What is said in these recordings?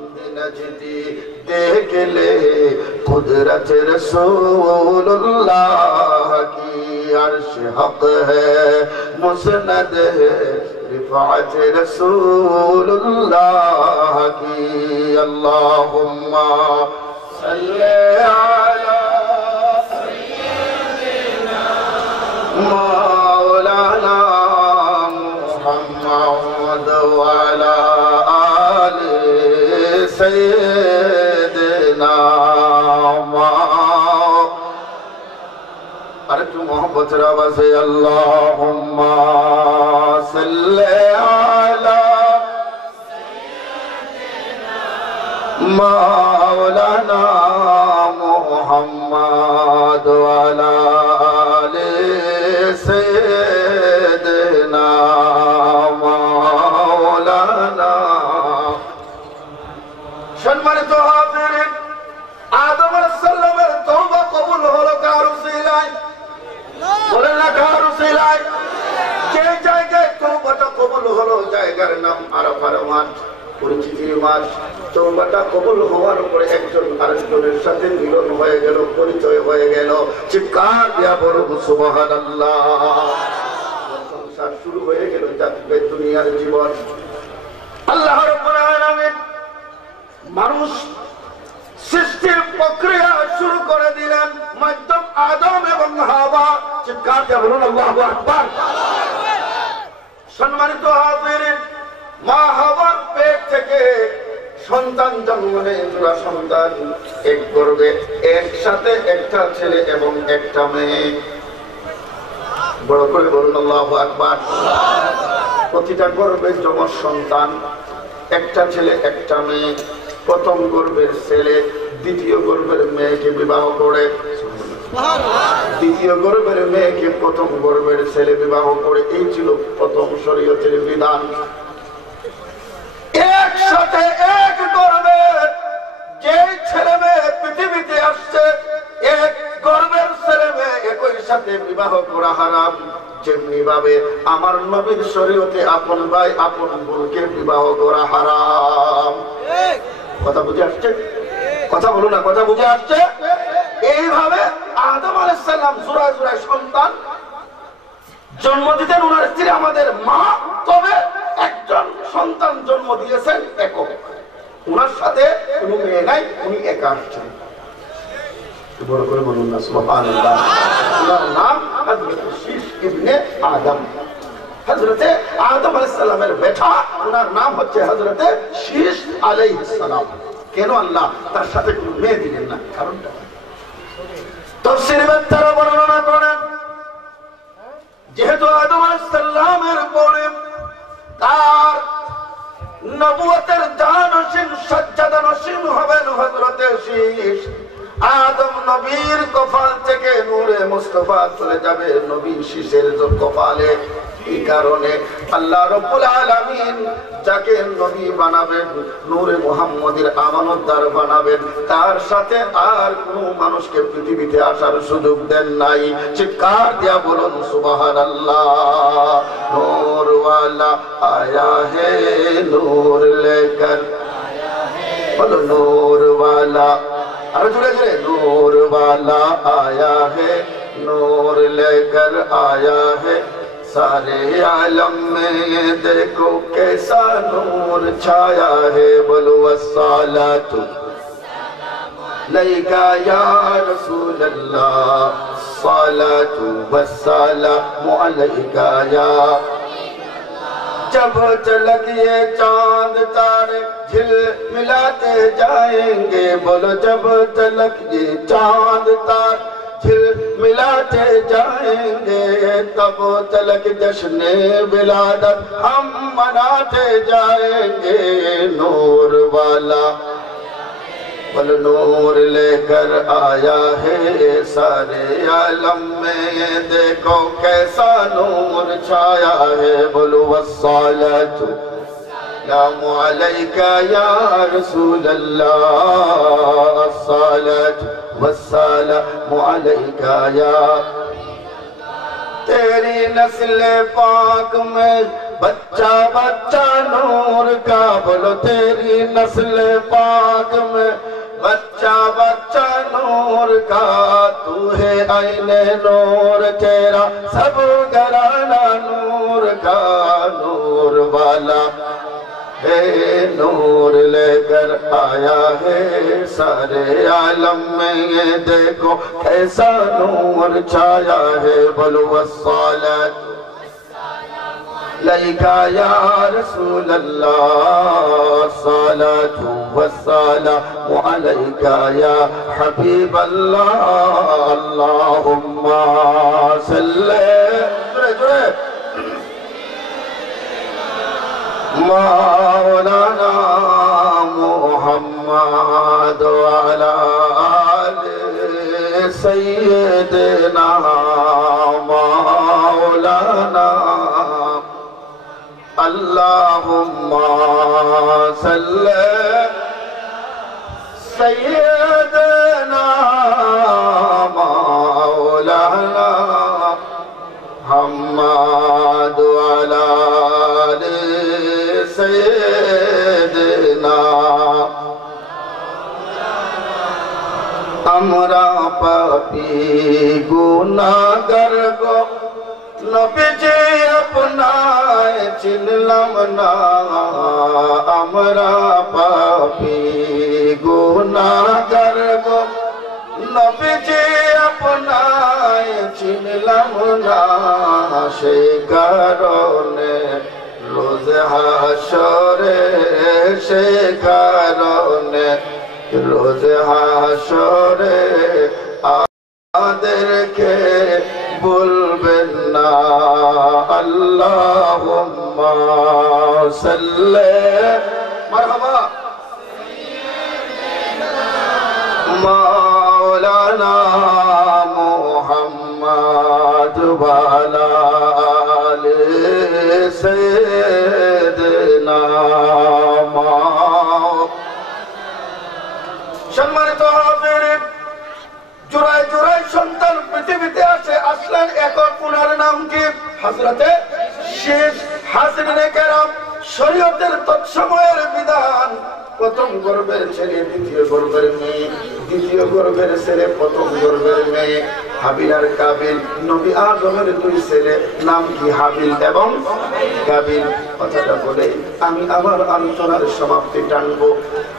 नजदी देख ले कुदरत रसूलुल्लाह की अर्श हक है मुसनद रिफात रसूलुल्लाह की अल्लाहुम्मा सल्ले अला सय्यिदिना मौलाना मुहम्मद व अला सैयदना अरे तू मोहब्बत रवा से अल्लाहुम्मा सल्ले अला सय्यिदिना मौलाना मुहम्मद व अला आले सैयदना मौलाना সম্মানিত হাজিরিন আদম আলাইহিস সালামের তওবা কবুল হলো কার উসিলায় বলেন না কার উসিলায় যে জায়গায় তওবাটা কবুল হলো জায়গার নাম আরাফার মাঠ পরিচিতির মাঠ তওবাটা কবুল হওয়ার পরে একজন আরেকজনের সাথে মিলন হয়ে গেল পরিচয় হয়ে গেল চিৎকার দিয়া বলুন সুবহানাল্লাহ সংসার শুরু হয়ে গেল যাতে দুনিয়ার জীবন আল্লাহ রাব্বুল আলামিন মানুষ সৃষ্টির প্রক্রিয়া শুরু করে দিলেন মাধ্যম আদম এবং হাওয়া চিৎকার দিয়ে বলুন আল্লাহু আকবার সম্মানিত হাজিরিন মা হাওয়ার পেট থেকে সন্তান জন্ম নেয় দুটো সন্তান এক গর্ভে একসাথে একটা ছেলে এবং একটা মেয়ে বড় করে বলুন আল্লাহু আকবার প্রতিটা গর্ভে যমজ সন্তান একটা ছেলে একটা মেয়ে প্রথম গর্ভের ছেলে দ্বিতীয় গর্ভের মেয়েকে বিবাহ করে দ্বিতীয় গর্ভের মেয়েকে প্রথম গর্ভের ছেলে বিবাহ করে এই ছিল প্রথম শরীয়তের বিধান একসাথে এক গর্ভে যে ছেলে মেয়ে পৃথিবীতে আসছে এক গর্ভের ছেলে মেয়ে একই সাথে বিবাহ করা হারাম যেমনি ভাবে আমার নবীর শরীয়তে আপন ভাই আপন বোনকে বিবাহ করা হারাম কথা বুঝে আসছে কথা বলো না কথা বুঝে আসছে এইভাবে আদম আলাইহিস সালাম জোড়ায় জোড়ায় সন্তান জন্ম দিতেন ওনার স্ত্রী আমাদের মা তবে একজন সন্তান জন্ম দিয়েছেন একক ওনার সাথে কোনো মেয়ে নাই উনি একা আসছেন বড় করে বলুন না সুবহানাল্লাহ ওনার নাম হযরত শীশ ইবনে আদম হযরত আদম আলাইহিস সালামের বেটা ওনার নাম হচ্ছে হযরত শীশ আলাইহিস সালাম কেন আল্লাহ তার সাথে কোনো মেয়ে দিলেন না কারণটা তাফসীরে তারা বর্ণনা করেন যেহেতু আদম আলাইহিস সালামের পরে তার নবুয়তের জানশীন সাজ্জাদানশীন হবেন হযরত শীশ আদম নবীর কপাল থেকে নূরে মুস্তাফা চলে যাবে নবী শীষের কপালে এই কারণে আল্লাহ রাব্বুল আলামিন যাকে নবী বানাবেন নূরে মুহাম্মদের আমানতদার বানাবেন তার সাথে আর কোনো মানুষকে পৃথিবীতে আসার সুযোগ দেন নাই চিৎকার দিয়া বলুন সুবহানাল্লাহ নূর ওয়ালা আয়া হে নূর লেকর বলো নূর ওয়ালা अरे जुड़े जुड़े नूर वाला आया है नूर लेकर आया है सारे आलम में देखो कैसा नूर छाया है बोलो अस्सलातु अलैका या रसूल अल्लाह सलातु वस्सलामु अलैका या जब झलक ये चांद तारे झिल मिलाते जाएंगे बोलो जब झलक ये चांद तारे झिल मिलाते जाएंगे तब तलक जश्न विलादत हम मनाते जाएंगे नूर वाला बल नूर लेकर आया है सारे आलम में देखो कैसा नूर छाया है बोलो वस्सलातु सलामु अलैका या रसूल अल्लाह अस्सलातु वस्सलामु अलैका या तेरी नस्ल पाक में बच्चा बच्चा नूर का बोलो तेरी नस्ल पाक में बच्चा बच्चा नूर का तू है आईने नूर तेरा सब घराना नूर का नूर वाला है नूर लेकर आया है सारे आलम में ये देखो कैसा नूर छाया है बोलो वस्सलात लैका या रसूल अल्लाह सलातु वस्सलामु अलैका या हबीब अल्लाह अल्लाहुम्मा सल्ले जुड़े मौलाना मुहम्मद वाला आले सय्यदना मौलाना अल्लाहुम्मा सल्ले सय्यदना मौलाना मुहम्मद वाला आले सय्यदना हमरा पापी गुनाहगार गो नबीजी अपनाए चिनलाम ना हमरा पापी गुनाहगार गो नबीजी अपनाए चिनलाम ना से कारणে रोज हाशरे से कारणে रोज हाशरे आदरके बोलबेन ना अल्लाहुम्मा सल्ले मरहबा मौलाना मुहम्मद वाला आले सय्यदना সম্মানিত হাজিরিন জোড়ায় জোড়ায় সন্তান পৃথিবীতে আসলেন একক উনার নাম কি হযরতে শেষ হাজিরিনে কেরাম শরীয়তের তৎসময়ের বিধান প্রথম গর্ভের ছেলে দ্বিতীয় গর্ভের মেয়ে দ্বিতীয় গর্ভের ছেলে প্রথম গর্ভের মেয়ে হাবিল আর কাবিল নবী আদমের দুই ছেলে নাম কি হাবিল এবং কাবিল কথাটা বলে আমি আমার আলোচনার সমাপ্তি টানবো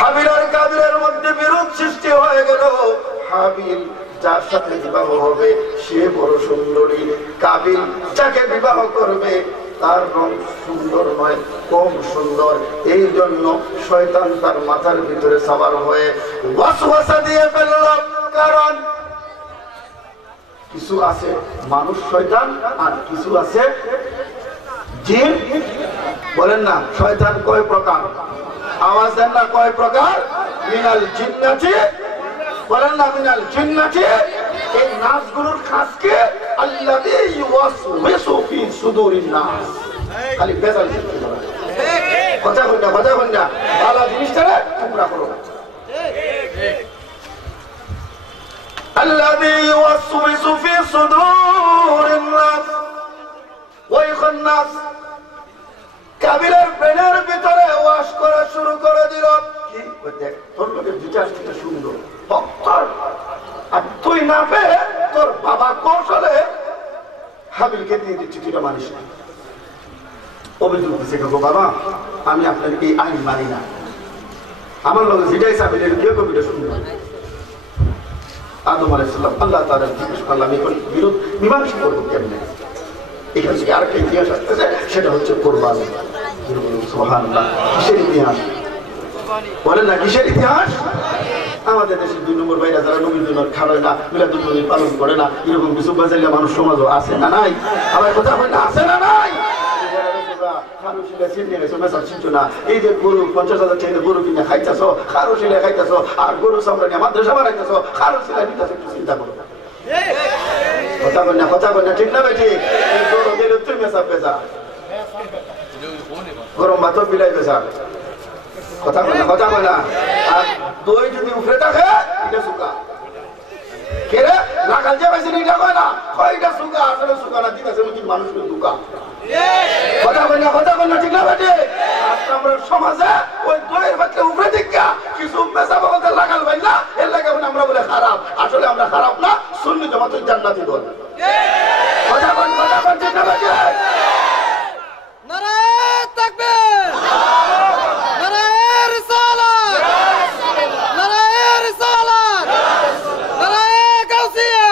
হাবিল আর কাবিলের মধ্যে বিরোধ সৃষ্টি হয়ে গেল হাবিল যার সাথে বিবাহ হবে সে বড় সুন্দরী কাবিল যাকে বিবাহ করবে তার রং সুন্দর নয় কম সুন্দর এই জন্য শয়তান তার মাথার ভিতরে সওয়ার হয়ে ওয়াসওয়াসা দিয়ে ফেলল কারণ কিছু আছে মানুষ শয়তান আর কিছু আছে জিন বলেন না শয়তান কয় প্রকার আওয়াজ দেন না কয় প্রকার মিনাল জিন্নাতি বলেন না মিনাল জিন্নাতি এই নাসগুলোর খাসকে আল্লাযী ইউওয়াসওয়িসু ফি সুদুরিন নাস খালি বেজাল কথা বল না ভালো জিনিসটা টুকরা করো الذي يوسوس في صدور الناس ويخن الناس কাবিলের ব্রেনের ভিতরে ওয়াশ করা শুরু করে দিল কি দেখ তোর লোকের বিচারটা সুন্দর আর তুই না পেয়ে তোর বাবা কৌশলে হাবিলকে দিয়ে দিচ্ছি তুই মানিস না অভিযোগ দিচ্ছে বাবা আমি আপনার এই আইন মানি না আমার লোক যেটাই সাবিলের বিয়ে কবিটা সুন্দর আদম আলাইহিস সালাম আল্লাহ তাআলা জিজ্ঞেস করলাম এখন বিরোধ মীমাংসা করব কেমনে এখান থেকে আরেকটা ইতিহাস আসতেছে সেটা হচ্ছে কুরবানি সুবহানাল্লাহ কিসের ইতিহাস বলেন না কিসের ইতিহাস আমাদের দেশে 2 নম্বর ভাইরা যারা নবীর জন্য খাড়ায় না মিলাদুন নবী পালন করে না এরকম কিছু বাজাইলে মানুষ সমাজও আছে না নাই আবার কথা বলেন আছে না নাই এই যে গরু 50,000 টাকা গরু কিনে খাইতেছো খারো শিলে খাইতেছো আর গরু সামনে মাদ্রাসা বানাইতেছো খারো শিলে নিতেছো একটু চিন্তা করো কথা বল না ঠিক না ভাই ঠিক গরু দিলে তুই মেসা পেজা গরম ভাত বিলাই পেজা কথা বল না আর দই যদি উফরে থাকে এটা সুকা কেরে লাগাল যে বেশি এটা কয় না কয়টা সুকা আসলে সুকা না দিতেছে মুজি মানুষের দুকা কথা বল না ঠিক না বেটে? আমরা সমাজে ওই দইয়ের বাচ্চা উপরে দেখা কিছু পেশা বাবাতে লাগাল ভাই না, এর লাগে আমরা বলে খারাপ। আসলে আমরা খারাপ না, সুন্নি জামাতুল জান্নাতি দল। কথা বল ঠিক না বেটে? নারায়ে তাকবীর, নারায়ে রিসালাত, নারায়ে রিসালাত, নারায়ে গাউসিয়া,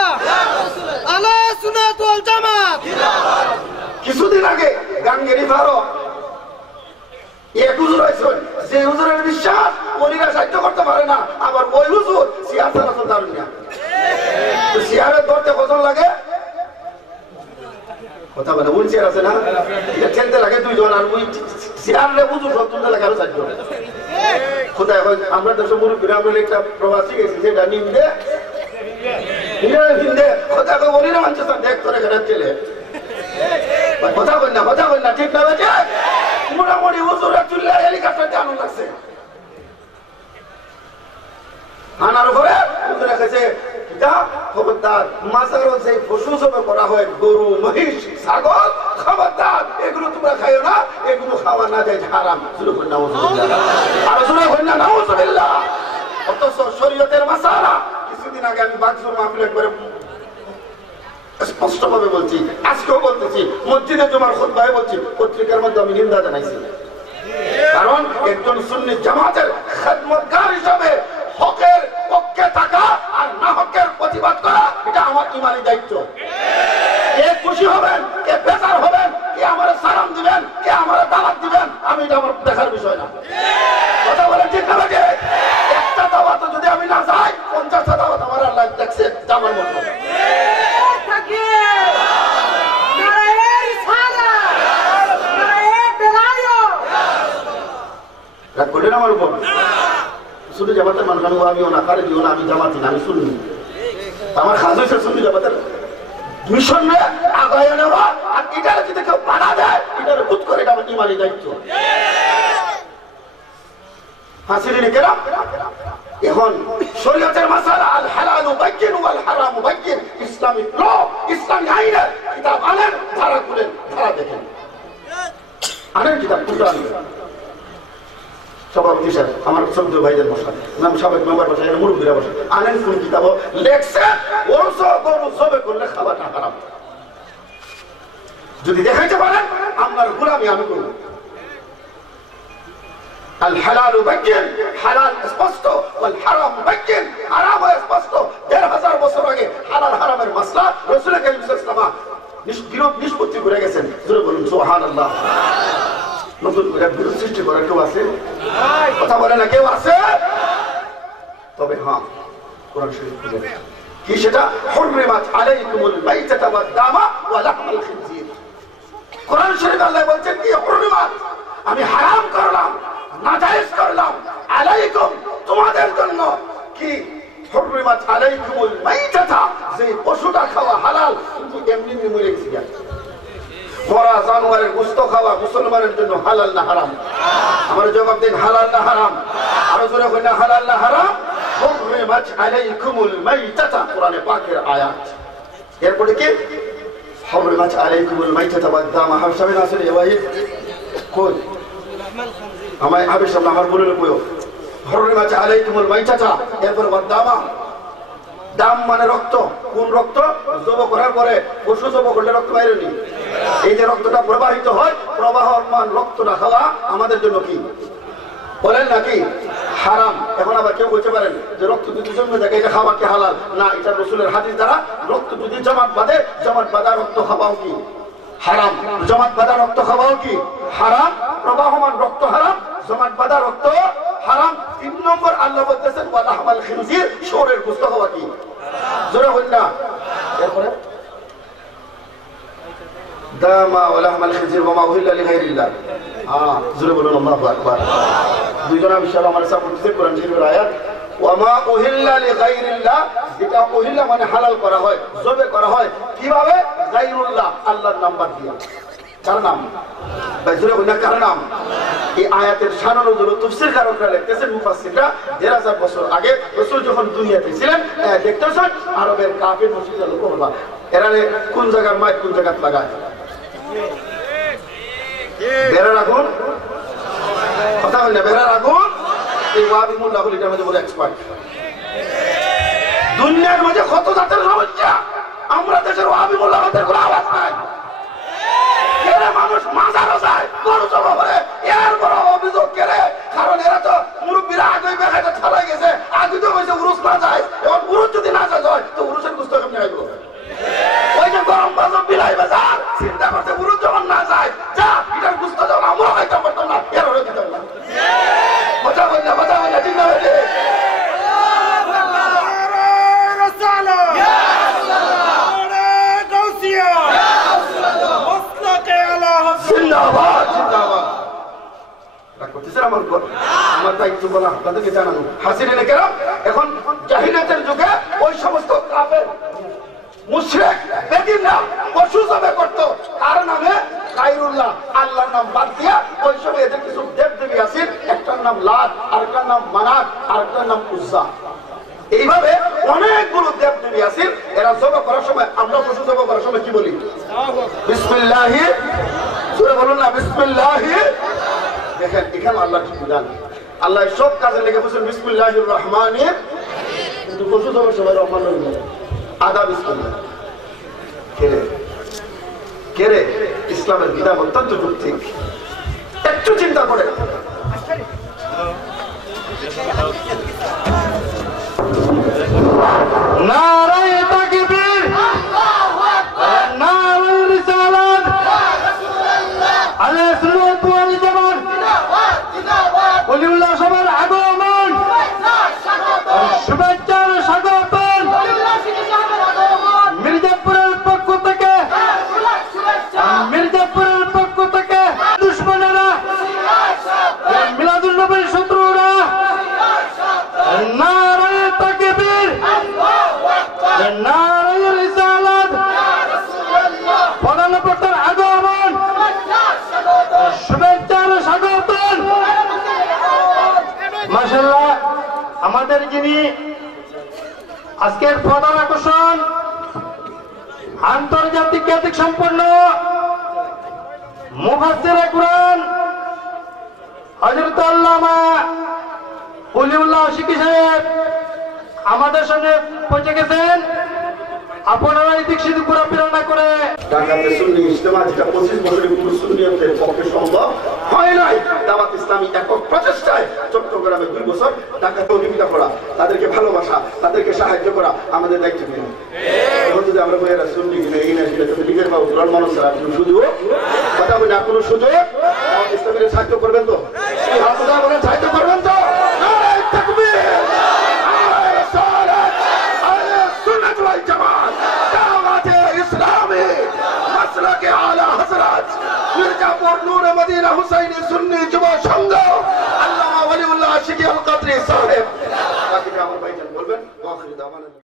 আহলে সুন্নাত ওয়াল জামাত। কিছুদিন আগে গাঙ্গেরি ফারুক এক হুজুর হয়েছিল, যে হুজুরের বিশ্বাস ওলিরা সাহায্য করতে পারে না, আবার ওই হুজুর সিয়ার চালাতে পারেন না। সিয়ারের ধরতে কত লাগে? কথা বলে উনি চেয়ার আছে না, ঠেলতে লাগে দুইজন, আর ওই চেয়ারে হুজুর সব তুলতে লাগে আরো চারজন। কোথায় আমরা দেশের মুরব্বীরা আমরা একটা প্রবাসী গেছি, সেটা নিন্দে কোথায় ওলিরা মানছে দেখ তোরে ঘরের ছেলে। কথা বল না ঠিক না বেঁচে? মোটামুটি হুজুরের চুল্লা হেলিকপ্টার আনন্দ লাগছে, আনার পরে হুজুরে কাছে খবরদার মাছের যে পশু জবে করা হয়, গরু মহিষ ছাগল, খবরদার এগুলো তোমরা খাইও না, এগুলো খাওয়া না যায় হারাম। শুরু করি না অথচ শরীয়তের মাসালা। কিছুদিন আগে আমি বাগজুর মাহফিল একবারে স্পষ্ট ভাবে বলছি, আজকেও বলতেছি, মসজিদে জুমার খুতবায় বলছি, পত্রিকার মধ্যে আমি নিন্দা জানাইছি। কারণ একজন সুন্নি জামাতের খেদমতগার হিসাবে হকের পক্ষে থাকা আর না হকের প্রতিবাদ করা, এটা আমার ইমানি দায়িত্ব। কে খুশি হবেন, কে বেজার হবেন, কে আমার সালাম দিবেন, কে আমার দাওয়াত দিবেন, আমি এটা আমার দেখার বিষয় না। কথা বলে ঠিক না লাগে? একটা দাওয়াত যদি আমি না যাই, 50টা দাওয়াত আমার আল্লাহ দেখছে যাবার মতো। আমার উপর শুধু জামাতের মানুষ, আমিও না, কারে দিও না, আমি জামাতি না, আমি শুনি। আমার খাস হয়েছে শুনি জামাতের মিশন আগায় নেওয়া, আর এটার যদি কেউ বাধা দেয়, এটার বোধ করে এটা আমার ইমানি দায়িত্ব। হাসিরিন কেরাম, এখন শরীয়তের মাসালা আল হালালু বাইয়িন ওয়াল হারামু বাইয়িন, ইসলামিক ল, ইসলামী আইনের কিতাব আনেন, ধারা খুলেন, ধারা দেখেন, আনেন কিতাব খুলতে আনবেন। সভাপতি সাহেব, আমার সবজি ভাইদের বসা, নাম সাবেক মেম্বার বসা, মুরব্বীরা বসা, আনেন কোন কিতাব লেখছে গরু সবে করলে খাবারটা হারাম। যদি দেখাইতে পারেন আপনার গোলামি আমি করব। আল হালালু বাইয়িন, হালাল স্পষ্ট, ওয়াল হারামু বাইয়িন, হারাম স্পষ্ট। ১৫০০ বছর আগে হালাল হারামের মাসলা রাসূল কারীম সাল্লাল্লাহু আলাইহি ওয়াসাল্লাম নিষ্পত্তি করে গেছেন। জোরে বলুন সুবহানাল্লাহ। নতুন করে বিরোধ সৃষ্টি করার কেউ আছে? কথা বলে না কেউ আছে? তবে হ্যাঁ, কোরআন শরীফ কি সেটা? হুররিমাত আলাইকুমুল মাইতাতু ওয়াদ দামা ওয়া লাহমাল খিনজির। কোরআন শরীফে আল্লাহ বলছেন কি? হুররিমাত, আমি হারাম করলাম, নাজায়েজ করলাম, আলাইকুম তোমাদের জন্য কি? হুররিমাত আলাইকুমুল মাইতাতু, যে পশুটা খাওয়া হালাল, কিন্তু এমনি মরে গেছে। মরা জানোয়ারের গোশত খাওয়া মুসলমানের জন্য হালাল না হারাম? আমার জবাব দিন, হালাল না হারাম? আরো জোরে বলেন না হালাল না হারাম? হুররিমাত আলাইকুমুল মাইতাতু, কোরআনে পাকের আয়াত। এরপরে কি? হুররিমাত আলাইকুমুল মাইতাতু ওয়াদ দামা। হাসাবে না আসলে ওয়াই কোন আমায় হাবিব সাহেব আমার বলে কইও, হুররিমাত আলাইকুমুল মাইতাতু, এরপর ওয়াদ দামা। দাম মানে রক্ত। কোন রক্ত? জব করার পরে, পশু জব করলে রক্ত বাইরে নি, এই যে রক্তটা প্রবাহিত হয়, প্রবাহমান রক্তটা খাওয়া আমাদের জন্য কি বলেন নাকি? হারাম। এখন আবার কেউ বলতে পারেন যে রক্ত যদি জন্মে থাকে, এটা খাওয়া কি হালাল? না, এটা রাসূলের হাদিস দ্বারা রক্ত যদি জমাট বাঁধে, জমাট বাঁধা রক্ত খাওয়াও কি হারাম? জমাট বাঁধা রক্ত খাওয়াও কি হারাম? প্রবাহমান রক্ত হারাম, জমাট বাঁধা রক্ত হারাম। ৩ নম্বর আল্লাহ বলতেছেন ওয়া লাহমাল খিনজির, শুয়োরের গোশত খাওয়া কি? জোরে বলেন না। এরপরে দামা ওয়া লাহমাল খিনজির ওয়া মা উহিল্লা লিগাইরিল্লাহ। জোরে বলুন আল্লাহু আকবার। দুইজন ইনশাআল্লাহ আমার সাথে পড়তে কোরআন শরীফের আয়াত, ওয়া মা উহিল্লা লিগাইরিল্লাহ, যেটা উহিল্লা মানে হালাল করা হয়, জবে করা হয় কিভাবে? গায়রুল্লাহ, আল্লাহর নাম বাদ দিয়া। কার নাম? জোরে বলুন কার নাম? এই আয়াতের শান নজুল তাফসীর কারকরা লিখতেছেন, মুফাসসিররা ১৫০০ বছর আগে রাসূল যখন দুনিয়াতে ছিলেন, দেখতেছেন আরবের কাফির মুশরিকরা লোক বলবা, এরা কোন জায়গার মাইক কোন জায়গায় লাগায়। বেড়ার আগুন কথা বলি না, বেড়ার আগুন। এই ওয়াবি মোল্লা হল এটার মধ্যে বলে এক্সপার্ট। দুনিয়ার মাঝে কত জাতের সমস্যা, আমরা দেশের ওয়াবি মোল্লা আমাদের কোনো আওয়াজ নাই। কেরে মানুষ মাজারও যায়, গরু জমা করে, এর বড় অভিযোগ কেরে? কারণ এরা তো মুরব্বীরা আগে বেখাইতে ছাড়াই গেছে, আগে তো হয়েছে উরুস না যায়। এখন উরুস যদি না যায় তো উরুসের গুস্ত কেমনি আইব? ওই যে গরম বাজার বিলাই বাজার চিন্তা করছে উরুস যখন না যায়, যা এটার গুস্ত যখন আমরা খাইতে পারতাম না, এর হয়ে দিতাম না। মজা হয় না, ঠিক না? হয়েছে আমার দায়িত্ব বলা আপনাদেরকে জানানো। হাসিনে কেন এখন জাহিলিয়াতের যুগে ওই সমস্ত কাফের মুশরিক বেদিনরা পশু জবাই করতো, তার নামে গায়রুল্লাহ, আল্লাহর নাম বাদ দিয়া ওই সময় এদের কিছু দেবদেবী আছে, একটার নাম লাত, আরেকটার নাম মানাত, আরেকটার নাম উজ্জা। এইভাবে অনেকগুলো দেবদেবী আছে। এরা জবাই করার সময়, আমরা পশু জবাই করার সময় কি বলি? বিসমিল্লাহি, সূরা বলুন না বিসমিল্লাহি। দেখেন এখানে আল্লাহ ঠিক জানেন, আল্লাহ সব কাজে লেগে বলছেন বিসমিল্লাহির রহমানির, কিন্তু পশু জবাই সবাই রহমান আদা বিসমিল্লাহ। কেরে ইসলামের বিধান অত্যন্ত যৌক্তিক, একটু চিন্তা করে। নারায়ে তাকবীর, নারায়ে রিসালাত, আলাইহিস সালাতু ওয়াল জামাত, ওলিউল্লাহ সবার আগমন, শুভেচ্ছার স্বাগতম। মির্জাপুরের পক্ষ থেকে, মির্জাপুরের পক্ষ থেকে দুশ্মনেরা, মিলাদুল নবীর শত্রুরা, নারায়ে তাকবীর, নারায়ে রিসালাত, প্রধান বক্তার আগমন, শুভেচ্ছার স্বাগতম। মাশাআল্লাহ, আমাদের যিনি আজকের প্রধান আকর্ষণ, আন্তর্জাতিক খ্যাতি সম্পন্ন মুফাসসিরে কুরআন হযরত আল্লামা ওলিউল্লাহ শিকি সাহেব আমাদের সামনে পৌঁছে গেছেন। আপনারা এই দিক শুধু পুরো প্রেরণা করে ঢাকাতে সুন্নি ইজতেমা, যেটা 25 বছরের পুরো সুন্নিয়তের পক্ষে সম্ভব হয় নাই, দাওয়াত ইসলামী একক প্রচেষ্টায় চট্টগ্রামে 2 বছর ঢাকাতে অভিজ্ঞতা করা, তাদেরকে ভালোবাসা, তাদেরকে সাহায্য করা আমাদের দায়িত্ব। কিনা এখন যদি আমরা বইয়েরা সুন্নি কিনা এই না সেটা তো লিখের বা উত্তর মানুষ ছাড়া কোনো সুযোগ কথা বলি না, কোনো সুযোগ ইসলামের সাহায্য করবেন তো? বলেন সাহায্য করবেন তো? মির্জাপুর নূরে মদিনা হুসাইনি সুন্নি যুব সংঘ